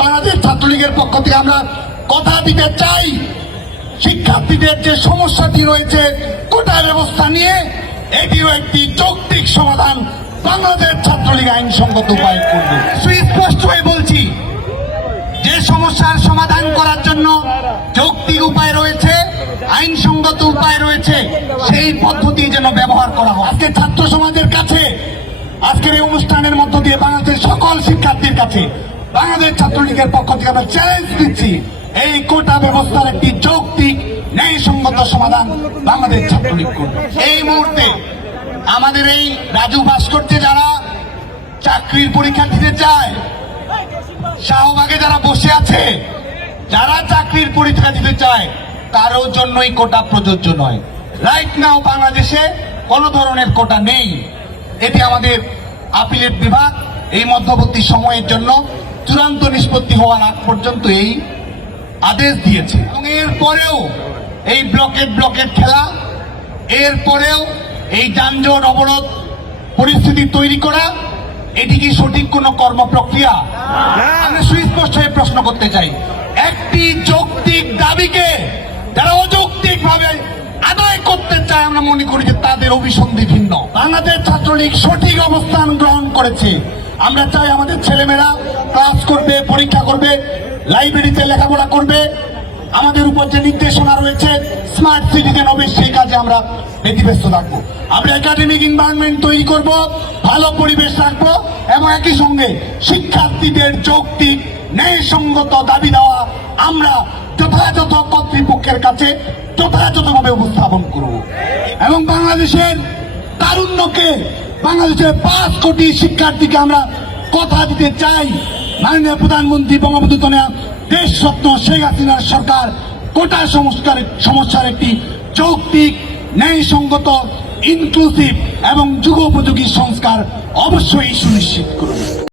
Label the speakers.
Speaker 1: বাংলাদেশ ছাত্রলীগের পক্ষ থেকে আমরা কথা দিতে চাই। শিক্ষার্থীদের যে সমস্যাটি রয়েছে কোটা ব্যবস্থা নিয়ে এটিও একটি যৌক্তিক সমাধান বাংলাদেশ ছাত্রলীগ আইনসঙ্গত উপায় করবে। সুস্পষ্ট হয়ে বলছি, যে সমস্যার সমাধান করার জন্য যৌক্তিক উপায় রয়েছে, আইনসঙ্গত উপায় রয়েছে, সেই পদ্ধতি যেন ব্যবহার করা হয়। আজকে ছাত্র সমাজের কাছে, আজকের এই অনুষ্ঠানের মধ্য দিয়ে বাংলাদেশের সকল শিক্ষার্থীর কাছে বাংলাদেশ ছাত্রলীগের পক্ষ থেকে আমরা চ্যালেঞ্জ দিচ্ছি। এই কোটা ব্যবস্থার একটি যৌক্তিক, ন্যায়সঙ্গত সমাধান বাংলাদেশ ছাত্রলীগ করবে। এই মুহূর্তে আমাদের এই রাজু ভাস্কর্যে যারা চাকরির পরীক্ষা দিতে চায়, শাহবাগে যারা বসে আছে, যারা চাকরির পরীক্ষা দিতে চায় কারোর জন্যই কোটা প্রযোজ্য নয়। রাইট নাও বাংলাদেশে কোনো ধরনের কোটা নেই। এটি আমাদের আপিলেট বিভাগ। এই মধ্যবর্তী সময়ের জন্য চূড়ান্ত নিষ্পত্তি হওয়ার আগ পর্যন্ত এই আদেশ দিয়েছে। এবং এরপরেও এই ব্লকেট ব্লকেট খেলা এরপরেও এই যানজট অবরোধ পরিস্থিতি তৈরি করা এটি কি সঠিক কোনো কর্ম প্রক্রিয়া? আমি সুস্পষ্ট হয়ে প্রশ্ন করতে চাই। একটি যৌক্তিক দাবিকে যারা অযৌক্তিক ভাবে আদায় করতে চায়, আমরা মনে করি যে তাদের অভিসন্ধি ভিন্ন। বাংলাদেশ ছাত্রলীগ সঠিক অবস্থান গ্রহণ করেছে। আমরা চাই আমাদের ছেলেমেয়েরা ক্লাস করবে, পরীক্ষা করবে, লাইব্রেরিতে লেখাপড়া করবে। আমাদের উপর যে নির্দেশনা রয়েছে স্মার্ট সিটিজেন হবে সেই কাজে আমরা ব্যতিব্যস্ত থাকব। আমরা একাডেমিক এনভায়রনমেন্ট তৈরি করব, ভালো পরিবেশ রাখব, এবং একই সঙ্গে শিক্ষার্থীদের যৌক্তিক, ন্যায়সঙ্গত দাবি দেওয়া আমরা যথাযথ কর্তৃপক্ষের কাছে যথাযথভাবে উপস্থাপন করব। এবং বাংলাদেশের তারুণ্যকে, বাংলাদেশের পাঁচ কোটি শিক্ষার্থীকে আমরা কথা দিতে চাই। মাননীয় প্রধানমন্ত্রী বঙ্গবন্ধু কন্যা দেশ রত্ন শেখ হাসিনার সরকার কোটা সংস্কার, সমস্যার একটি যৌক্তিক, ন্যায়সঙ্গত ইনক্লুসিভ এবং যুগোপযোগী সংস্কার অবশ্যই সুনিশ্চিত করবে